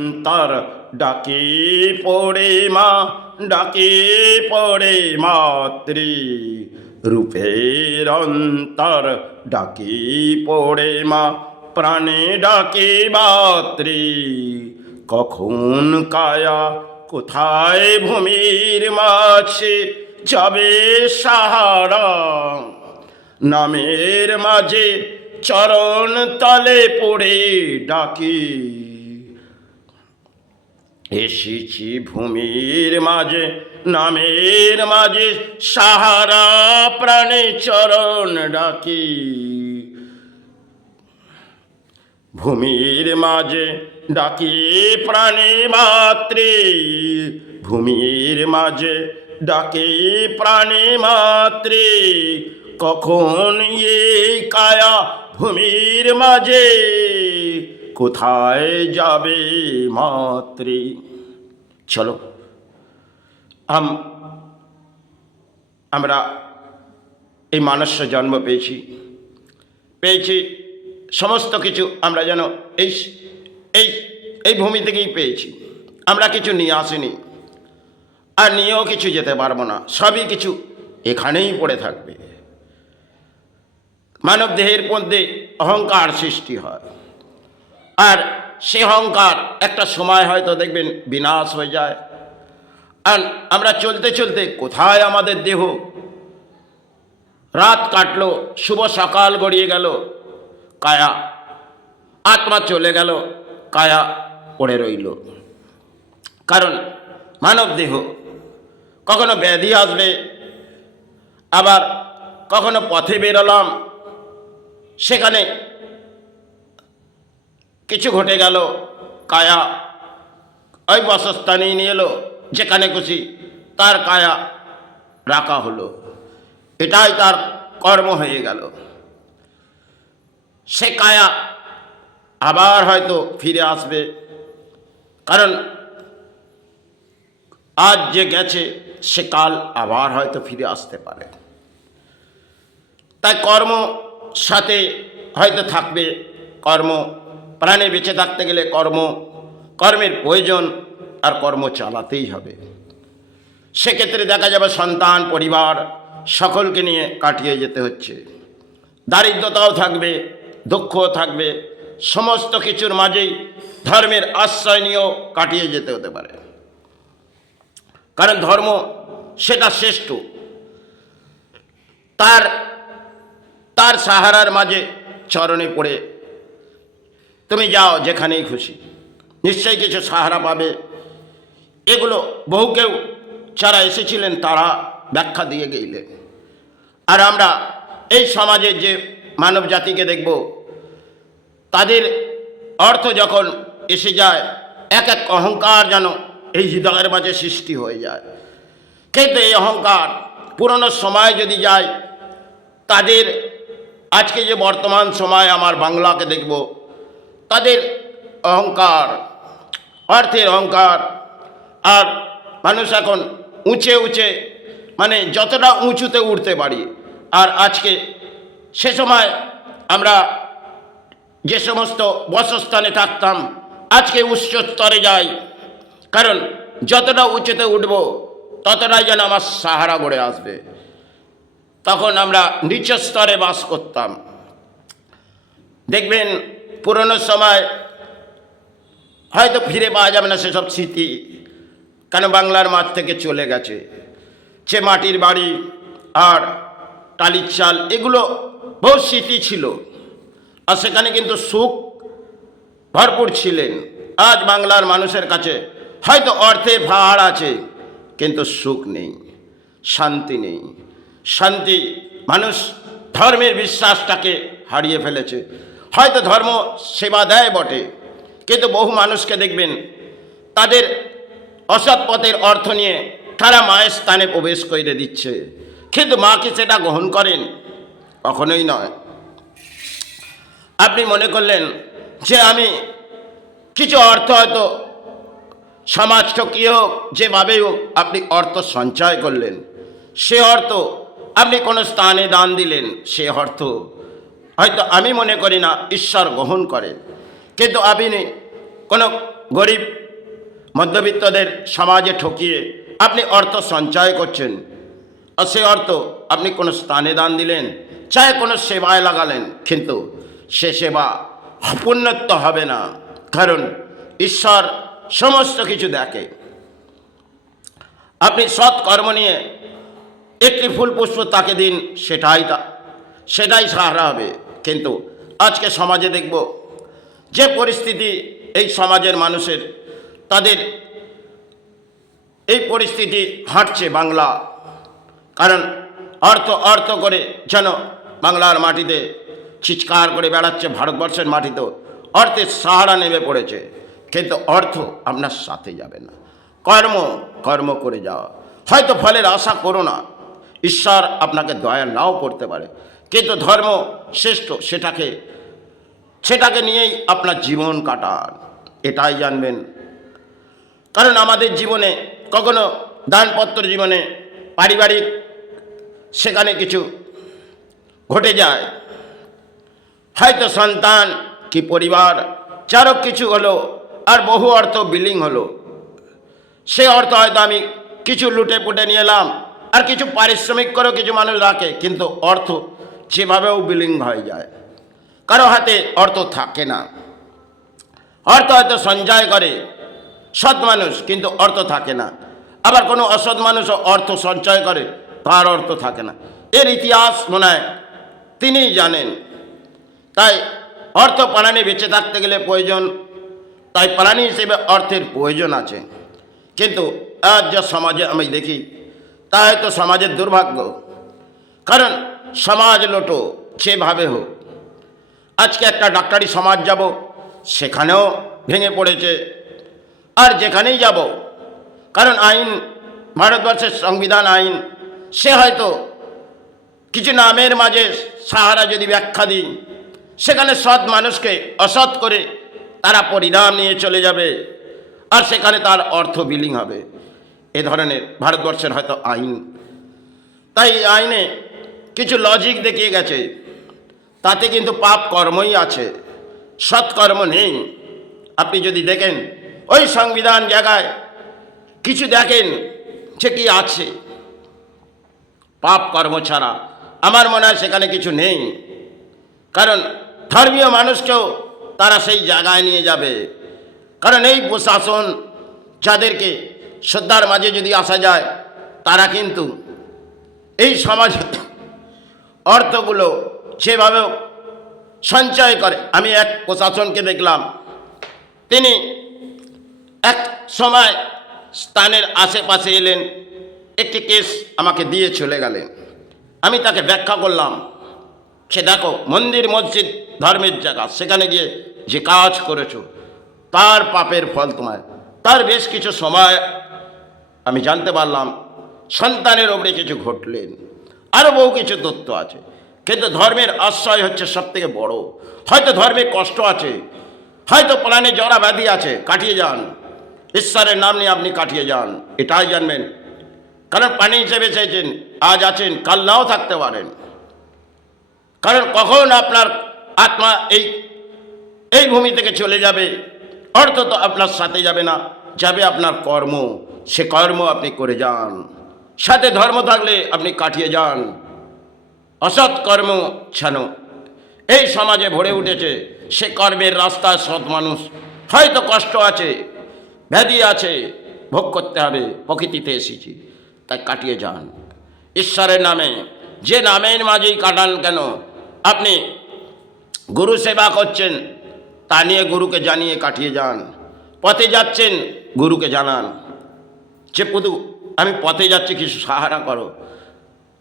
অন্তর ডাকে পড়ে মা, ডাকে পড়ে মাতৃ রূপের অন্তর ডাকে পড়ে মা, প্রাণে ডাকে মাতৃ। কখন কায়া কোথায় ভূমির মাঝে যাবে সাহারা, নামের মাঝে চরণ তলে পড়ে ডাকি। এসেছি ভূমির মাঝে, নামের মাঝে সাহারা, প্রাণে চরণ ডাকি। ভূমির মাঝে ডাকি প্রাণে মাতৃ, ভূমির মাঝে ডাকি প্রাণে মাতৃ। কখন এই কায়া ভূমির মাঝে কোথায় যাবে মাতৃ। চলো আমরা এই মানুষ জন্ম পেয়েছি সমস্ত কিছু আমরা যেন এই এই এই ভূমি থেকেই পেয়েছি। আমরা কিছু নিয়ে আসিনি, আর নিয়েও কিছু যেতে পারবো না। সবই কিছু এখানেই পড়ে থাকবে। মানব দেহের মধ্যে অহংকার সৃষ্টি হয়, আর সে অহংকার একটা সময় হয়তো দেখবেন বিনাশ হয়ে যায়। আর আমরা চলতে চলতে কোথায় আমাদের দেহ, রাত কাটলো, শুভ সকাল গড়িয়ে গেল, কায়া আত্মা চলে গেল, কায়া পড়ে রইল। কারণ মানব দেহ কখনো ব্যাধি আসবে, আবার কখনো পথে বেরোলাম, সেখানে কিছু ঘটে গেল, কায়া ওই বাসস্থানেই নিয়ে এলো, যেখানে খুশি তার কায়া রাখা হলো। এটাই তার কর্ম হয়ে গেল। সে কায়া আবার হয়তো ফিরে আসবে, কারণ আজ যে গেছে সে কাল আবার হয়তো ফিরে আসতে পারে। তাই কর্ম সাথে হয়তো থাকবে। কর্ম, প্রাণে বেঁচে থাকতে গেলে কর্মের প্রয়োজন, আর কর্ম চালাতেই হবে। সেক্ষেত্রে দেখা যাবে সন্তান, পরিবার সকলকে নিয়ে কাটিয়ে যেতে হচ্ছে। দারিদ্রতাও থাকবে, দুঃখও থাকবে, সমস্ত কিছুর মাঝেই ধর্মের আশ্রয় নিয়েও কাটিয়ে যেতে হতে পারে। কারণ ধর্ম সেটা শ্রেষ্ঠ। তার সাহারার মাঝে চরণে পড়ে তুমি যাও যেখানেই খুশি, নিশ্চয়ই কিছু সাহারা পাবে। এগুলো বহু কেউ যারা এসেছিলেন তারা ব্যাখ্যা দিয়ে গেলেন। আর আমরা এই সমাজে যে মানব জাতিকে দেখব, তাদের অর্থ যখন এসে যায়, এক এক অহংকার যেন এই হৃদয়ের মাঝে সৃষ্টি হয়ে যায়। কিন্তু এই অহংকার পুরনো সময় যদি যায়, তাদের আজকে যে বর্তমান সময় আমার বাংলাকে দেখব, তাদের অহংকার, অর্থের অহংকার। আর মানুষ এখন উঁচে মানে যতটা উঁচুতে উঠতে পারি। আর আজকে সে সময় আমরা যে সমস্ত বসস্থানে থাকতাম, আজকে উচ্চ স্তরে যাই, কারণ যতটা উঁচুতে উঠব ততটাই যেন আমার সাহারা গড়ে আসবে। তখন আমরা নিচ স্তরে বাস করতাম। দেখবেন পুরনো সময় হয়তো ফিরে পাওয়া যাবে না সেসব স্মৃতি, কেন বাংলার মাঠ থেকে চলে গেছে। সে মাটির বাড়ি আর টালির চাল, এগুলো বহু স্মৃতি ছিল, আর সেখানে কিন্তু সুখ ভরপুর ছিলেন। আজ বাংলার মানুষের কাছে হয়তো অর্থের ভাড় আছে, কিন্তু সুখ নেই, শান্তি নেই। শান্তি, মানুষ ধর্মের বিশ্বাসটাকে হারিয়ে ফেলেছে। হয়তো ধর্ম সেবা দেয় বটে, কিন্তু বহু মানুষকে দেখবেন তাদের অসৎ পথের অর্থ নিয়ে তারা মায়ের স্থানে প্রবেশ করে দিচ্ছে, কিন্তু মা কি সেটা গ্রহণ করেন? কখনোই নয়। আপনি মনে করলেন যে আমি কিছু অর্থ হয়তো সমাজ ঠকিয়ে হোক, যেভাবেই হোক আপনি অর্থ সঞ্চয় করলেন, সে অর্থ আপনি কোনো স্থানে দান দিলেন, সে অর্থ হয়তো আমি মনে করি না ঈশ্বর গ্রহণ করেন। কিন্তু আপনি কোনো গরিব মধ্যবিত্তদের সমাজে ঠকিয়ে আপনি অর্থ সঞ্চয় করছেন, আর সে অর্থ আপনি কোনো স্থানে দান দিলেন, চাहे কোনো সেবায় লাগালেন, কিন্তু সে সেবা পূর্ণত্ব হবে না, কারণ ঈশ্বর সমস্ত কিছু দেখে। আপনি সৎ কর্ম নিয়ে একটি ফুল পুষ্প তাকে দিন, সেটাই সাহারা হবে। কিন্তু আজকে সমাজে দেখব যে পরিস্থিতি, এই সমাজের মানুষের তাদের এই পরিস্থিতি হাঁটছে বাংলা, কারণ অর্থ অর্থ করে যেন বাংলার মাটিতে চিৎকার করে বেড়াচ্ছে, ভারতবর্ষের মাটিতেও অর্থের সাহারা নেমে পড়েছে, কিন্তু অর্থ আপনার সাথে যাবে না। কর্ম করে যাওয়া, হয়তো ফলের আশা করো না, ঈশ্বর আপনাকে দয়া নাও করতে পারে, কিন্তু ধর্ম শ্রেষ্ঠ, সেটাকে নিয়েই আপনার জীবন কাটান, এটাই জানবেন। কারণ আমাদের জীবনে কখনো দানপত্র জীবনে পারিবারিক সেখানে কিছু ঘটে যায়, হয়তো সন্তান কি পরিবার চারক কিছু হলো, আর বহু অর্থ বিলিং হলো। সে অর্থ হয়তো আমি কিছু লুটে পুটে নিয়ে এলাম, আর কিছু পারিশ্রমিক করেও কিছু মানুষ রাখে, কিন্তু অর্থ যেভাবেও বিলিং হয়ে যায়। কারো হাতে অর্থ থাকে না, অর্থ হয়তো সঞ্চয় করে সৎ মানুষ, কিন্তু অর্থ থাকে না। আবার কোনো অসৎ মানুষও অর্থ সঞ্চয় করে, তার অর্থ থাকে না। এর ইতিহাস মনে হয় তিনিই জানেন। তাই অর্থ প্রাণী বেঁচে থাকতে গেলে প্রয়োজন, তাই প্রাণী হিসেবে অর্থের প্রয়োজন আছে। কিন্তু আজ যা সমাজে আমি দেখি, তা হয়তো সমাজের দুর্ভাগ্য, কারণ সমাজ লোটো যেভাবে হোক। আজকে একটা ডাক্তারি সমাজ যাব, সেখানেও ভেঙে পড়েছে, আর যেখানেই যাব, কারণ আইন, ভারতবর্ষের সংবিধান আইন, সে হয়তো কিছু নামের মাঝে সাহারা যদি ব্যাখ্যা দিই, সেখানে সৎ মানুষকে অসৎ করে তারা পরিণাম নিয়ে চলে যাবে, আর সেখানে তার অর্থ বিলিং হবে। এ ধরনের ভারতবর্ষের হয়তো আইন, তাই আইনে কিছু লজিক দেখিয়ে গেছে, তাতে কিন্তু পাপ কর্মই আছে, সৎকর্ম নেই। আপনি যদি দেখেন ওই সংবিধান জায়গায় কিছু দেখেন যে কি আছে, পাপ কর্ম ছাড়া আমার মনে হয় সেখানে কিছু নেই। কারণ ধর্মীয় মানুষকেও তারা সেই জায়গায় নিয়ে যাবে, কারণ এই প্রশাসন যাদেরকে শ্রদ্ধার মাঝে যদি আসা যায়, তারা কিন্তু এই সমাজ অর্থগুলো সেভাবেও সঞ্চয় করে। আমি এক প্রশাসনকে দেখলাম, তিনি এক সময় স্থানের আশেপাশে এলেন, একটি কেস আমাকে দিয়ে চলে গেলেন। আমি তাকে ব্যাখ্যা করলাম, সে দেখো মন্দির মসজিদ ধর্মের জায়গা, সেখানে গিয়ে যে কাজ করেছো তার পাপের ফল তোমায়। তার বেশ কিছু সময় আমি জানতে পারলাম সন্তানের ওপরে কিছু ঘটলেন, আরও বহু কিছু তথ্য আছে। কিন্তু ধর্মের আশ্রয় হচ্ছে সব থেকে বড়। হয়তো ধর্মে কষ্ট আছে, হয়তো প্রাণে জরা ব্যাধি আছে, কাটিয়ে যান, ঈশ্বরের নাম নিয়ে আপনি কাটিয়ে যান, এটাই জানবেন। কারণ প্রাণী হিসেবে চাইছেন, আজ আছেন, কাল নাও থাকতে পারেন। কারণ কখন আপনার আত্মা এই ভূমি থেকে চলে যাবে, অর্থ তো আপনার সাথে যাবে না, যাবে আপনার কর্ম। সে কর্ম আপনি করে যান, সাথে ধর্ম থাকলে আপনি কাটিয়ে যান। অসৎ কর্ম ছানো এই সমাজে ভরে উঠেছে, সে কর্মের রাস্তায় সৎ মানুষ, হয়তো কষ্ট আছে, ব্যাধি আছে, ভোগ করতে হবে, প্রকৃতিতে এসেছি, তাই কাটিয়ে যান ঈশ্বরের নামে। যে নামের মাঝেই কাটান কেন, আপনি গুরু সেবা করছেন, তা নিয়ে গুরুকে জানিয়ে কাটিয়ে যান। পথে যাচ্ছেন, গুরুকে জানান যে পুদু আমি পথে যাচ্ছি, কিছু সাহারা করো।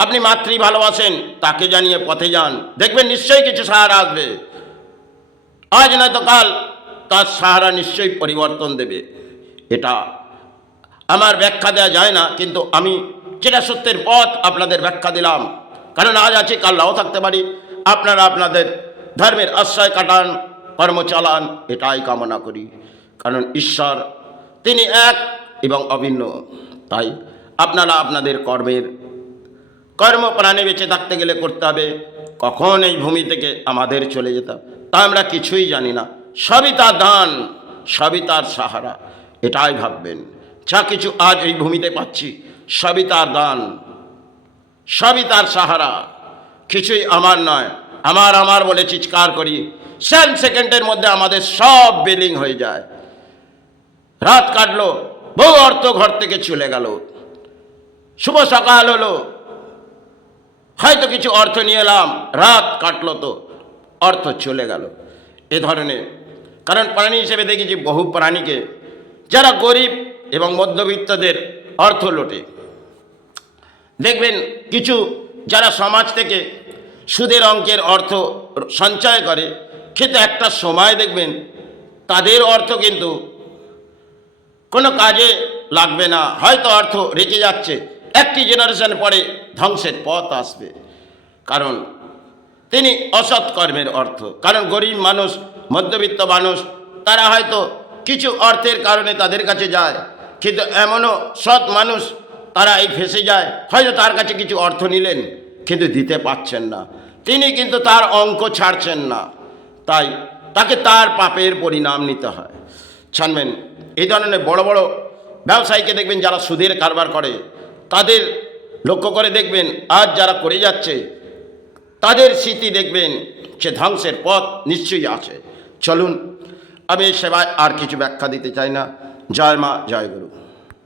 আপনি মাতৃ ভালোবাসেন, তাকে জানিয়ে পথে যান, দেখবেন নিশ্চয়ই কিছু সাহারা আসবে। আজ নয়তো কাল তার সাহারা নিশ্চয়ই পরিবর্তন দেবে। এটা আমার ব্যাখ্যা দেওয়া যায় না, কিন্তু আমি যেটা সত্যের পথ আপনাদের ব্যাখ্যা দিলাম। কারণ আজ আছে, কাল নাও থাকতে পারি। আপনারা আপনাদের ধর্মের আশ্রয় কাটান, কর্ম চালান, এটাই কামনা করি। কারণ ঈশ্বর তিনি এক এবং অভিন্ন। তাই আপনারা আপনাদের কর্ম প্রাণে বেঁচে থাকতে গেলে করতে হবে। কখন এই ভূমি থেকে আমাদের চলে যেতে হবে তা আমরা কিছুই জানি না, সবই তার দান। সবই তার সাহারা, এটাই ভাববেন। যা কিছু আজ এই ভূমিতে পাচ্ছি সবই তার দান, সবই তার সাহারা, কিছুই আমার নয়। আমার আমার বলে চিৎকার করি, সেকেন্ডের মধ্যে আমাদের সব বিলিং হয়ে যায়। রাত কাটলো, বহু অর্থ ঘর থেকে চলে গেল, শুভ সকাল হলো, হয়তো কিছু অর্থ নিয়ে এলাম, রাত কাটলো তো অর্থ চলে গেল। এ ধরনের, কারণ প্রাণী হিসেবে দেখেছি বহু প্রাণীকে যারা গরিব এবং মধ্যবিত্তদের অর্থ লোটে। দেখবেন কিছু যারা সমাজ থেকে সুদের অঙ্কের অর্থ সঞ্চয় করে, কিন্তু একটা সময় দেখবেন তাদের অর্থ কিন্তু কোনো কাজে লাগবে না, হয়তো অর্থ রেখে যাচ্ছে, একটি জেনারেশন পরে ধ্বংসের পথ আসবে। কারণ তিনি অসৎ কর্মের অর্থ। কারণ গরিব মানুষ, মধ্যবিত্ত মানুষ, তারা হয়তো কিছু অর্থের কারণে তাদের কাছে যায়, কিন্তু এমনও সৎ মানুষ তারা এই ফেঁসে যায়, হয়তো তার কাছে কিছু অর্থ নিলেন কিন্তু দিতে পারছেন না, তিনি কিন্তু তার অঙ্ক ছাড়ছেন না, তাই তাকে তার পাপের পরিণাম নিতে হয়। জানবেন, এই ধরনের বড় বড় ব্যবসায়ীকে দেখবেন যারা সুদের কারবার করে, তাদের লক্ষ্য করে দেখবেন আজ যারা করে যাচ্ছে তাদের স্মৃতি দেখবেন সে ধ্বংসের পথ নিশ্চয়ই আছে। চলুন, আমি সেবায় আর কিছু ব্যাখ্যা দিতে চাই না। জয় মা, জয় গুরু।